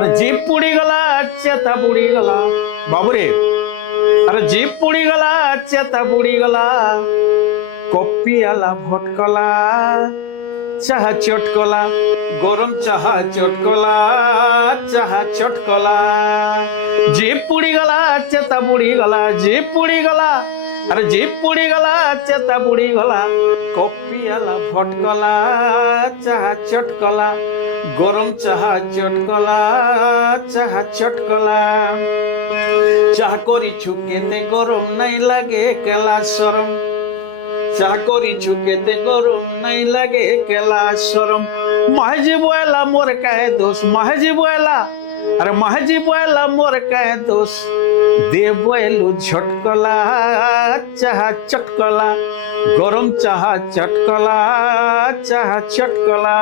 আরে জিভ পুড়ি গলা চেতা পুড়ি গলা বাবুরে আরে জিভ পুড়ি গলা চেতা পুড়ি গলা কপি আলা ভটকলা চাহা চটকলা গরম চাহা চটকলা চাহা চটকলা জিভ পুড়ি গলা চেতা পুড়ি গলা জিভ পুড়ি গলা আরে জিভ পুড়ি গলা চেতা পুড়ি গলা কপি আলা ভটকলা চাহা চটকলা গরম চাহা চটকলা চাহা চটকলা চাহ করিছু কেতে গরম নাই লাগে কেলা সরম চা করিছু কেতে গরম নাই লাগে কেলা সরম মাহেজি বয়লা মোর কায়ে দোষ মাহেজি বয়লা আরে মাহেজি বয়লা মোর কায়ে দোষ দে বয়লু ঝটকলা চাহা চটকলা গরম চাহা চটকলা চাহা চটকলা।